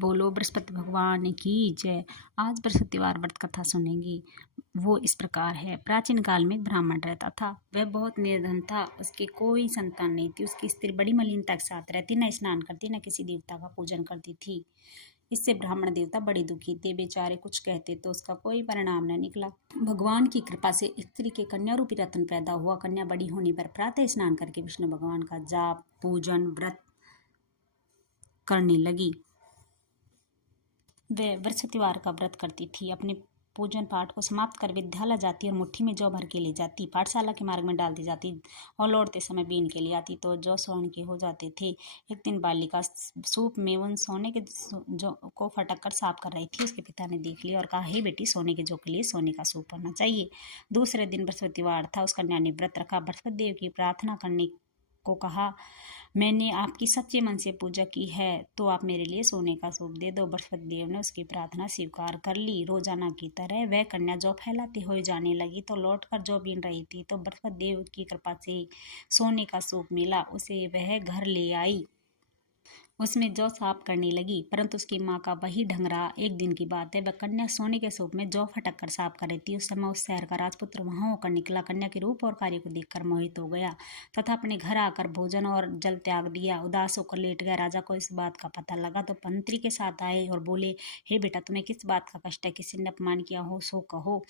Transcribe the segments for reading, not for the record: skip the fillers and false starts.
बोलो बृहस्पति भगवान की जय। आज बृहस्पतिवार व्रत कथा सुनेंगी। वो इस प्रकार है। प्राचीन काल में एक ब्राह्मण रहता था। वह बहुत निर्धन था। उसकी कोई संतान नहीं थी। उसकी स्त्री बड़ी मलिनता के साथ रहती, न स्नान करती, न किसी देवता का पूजन करती थी। इससे ब्राह्मण देवता बड़े दुखी थे। बेचारे कुछ कहते तो उसका कोई परिणाम न निकला। भगवान की कृपा से स्त्री के कन्या रूपी रत्न पैदा हुआ। कन्या बड़ी होने पर प्रातः स्नान करके विष्णु भगवान का जाप पूजन व्रत करने लगी। वह बृहस्पतिवार का व्रत करती थी। अपने पूजन पाठ को समाप्त कर विद्यालय जाती और मुट्ठी में जौ भर के ले जाती। पाठशाला के मार्ग में डाल दी जाती और लौटते समय बीन के लिए आती तो जौ स्वर्ण के हो जाते थे। एक दिन बालिका सूप में उन सोने के जौ को फटक कर साफ कर रही थी। उसके पिता ने देख लिया और कहा, हे बेटी, सोने के जौ के लिए सोने का सूप होना चाहिए। दूसरे दिन बृहस्पतिवार था। उस कन्या ने व्रत रखा। बृहस्पति देव की प्रार्थना करने को कहा, मैंने आपकी सच्चे मन से पूजा की है तो आप मेरे लिए सोने का सूप दे दो। बृहस्पति देव ने उसकी प्रार्थना स्वीकार कर ली। रोजाना की तरह वह कन्या जौ फैलाते हुए जाने लगी तो लौटकर जौ बीन रही थी तो बृहस्पति देव की कृपा से सोने का सूप मिला। उसे वह घर ले आई। उसमें जौ साफ करने लगी, परंतु उसकी माँ का वही ढंग रहा। एक दिन की बात है, वह कन्या सोने के सूप में जौ फटक कर साफ कर रही थी। उस समय उस शहर का राजपुत्र वहां होकर निकला। कन्या के रूप और कार्य को देखकर मोहित हो गया तथा अपने घर आकर भोजन और जल त्याग दिया। उदास होकर लेट गया। राजा को इस बात का पता लगा तो मंत्री के साथ आए और बोले, हे बेटा, तुम्हें किस बात का कष्ट है? किसी ने अपमान किया हो सो कहो,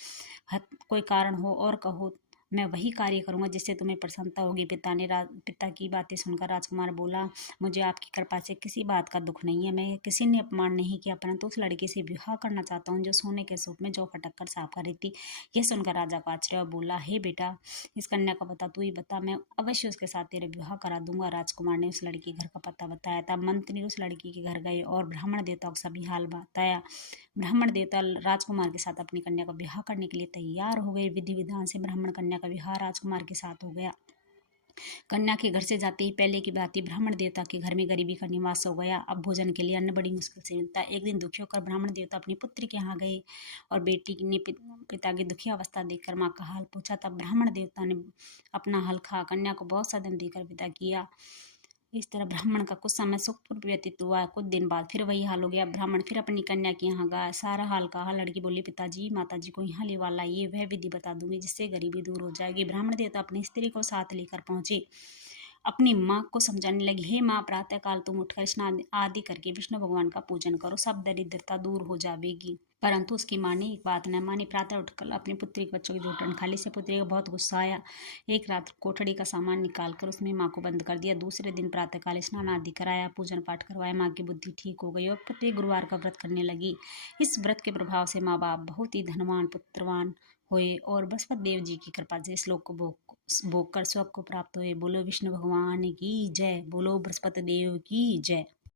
कोई कारण हो और कहो, मैं वही कार्य करूंगा जिससे तुम्हें प्रसन्नता होगी। पिता की बातें सुनकर राजकुमार बोला, मुझे आपकी कृपा से किसी बात का दुख नहीं है। मैं किसी ने अपमान नहीं किया, परंतु उस लड़की से विवाह करना चाहता हूँ जो सोने के सूप में जौ फटक कर साफ कर रही थी। यह सुनकर राजा को आश्चर्य बोला, हे बेटा, इस कन्या का पता तू ही बता, मैं अवश्य उसके साथ तेरे विवाह करा दूंगा। राजकुमार ने उस लड़की घर का पता बताया था। मंत्री उस लड़की के घर गए और ब्राह्मण देवता को सभी हाल बताया। ब्राह्मण देवता राजकुमार के साथ अपनी कन्या का विवाह करने के लिए तैयार हो गए। विधि विधान से ब्राह्मण कन्या का विवाह राजकुमार के साथ हो गया। कन्या के घर से जाते ही पहले की बात ही ब्राह्मण देवता के घर में गरीबी का निवास हो गया। अब भोजन के लिए अन्न बड़ी मुश्किल से मिलता। एक दिन दुखी होकर ब्राह्मण देवता अपनी पुत्री के यहाँ गए और बेटी ने पिता की दुखी अवस्था देखकर माँ का हाल पूछा। तब ब्राह्मण देवता ने अपना हल खा कन्या को बहुत सदन देकर विदा किया। इस तरह ब्राह्मण का कुछ समय सुखपूर्व व्यतीत हुआ। कुछ दिन बाद फिर वही हाल हो गया। ब्राह्मण फिर अपनी कन्या के यहाँ गया, सारा हाल कहा। लड़की बोली, पिताजी माताजी को यहाँ ले वाला, ये वह विधि बता दूंगी जिससे गरीबी दूर हो जाएगी। ब्राह्मण देवता अपनी स्त्री को साथ लेकर पहुंचे। अपनी माँ को समझाने लगी, हे माँ, प्रातः काल तुम उठकर स्नान आदि करके विष्णु भगवान का पूजन करो, सब दरिद्रता दूर हो जाएगी। परंतु उसकी माँ ने एक बात न मानी। प्रातः उठकर अपनी पुत्री के बच्चों की जूठन खा ली। से पुत्री को बहुत गुस्सा आया। एक रात कोठड़ी का सामान निकालकर उसमें माँ को बंद कर दिया। दूसरे दिन प्रातःकाल स्नान आदि कराया, पूजन पाठ करवाया। माँ की बुद्धि ठीक हो गई और प्रत्येक गुरुवार का व्रत करने लगी। इस व्रत के प्रभाव से माँ बाप बहुत ही धनवान पुत्रवान हुए और बृहस्पति देव जी की कृपा से श्लोक को भोग कर स्वर्ग को प्राप्त हुए। बोलो विष्णु भगवान की जय। बोलो बृहस्पति देव की जय।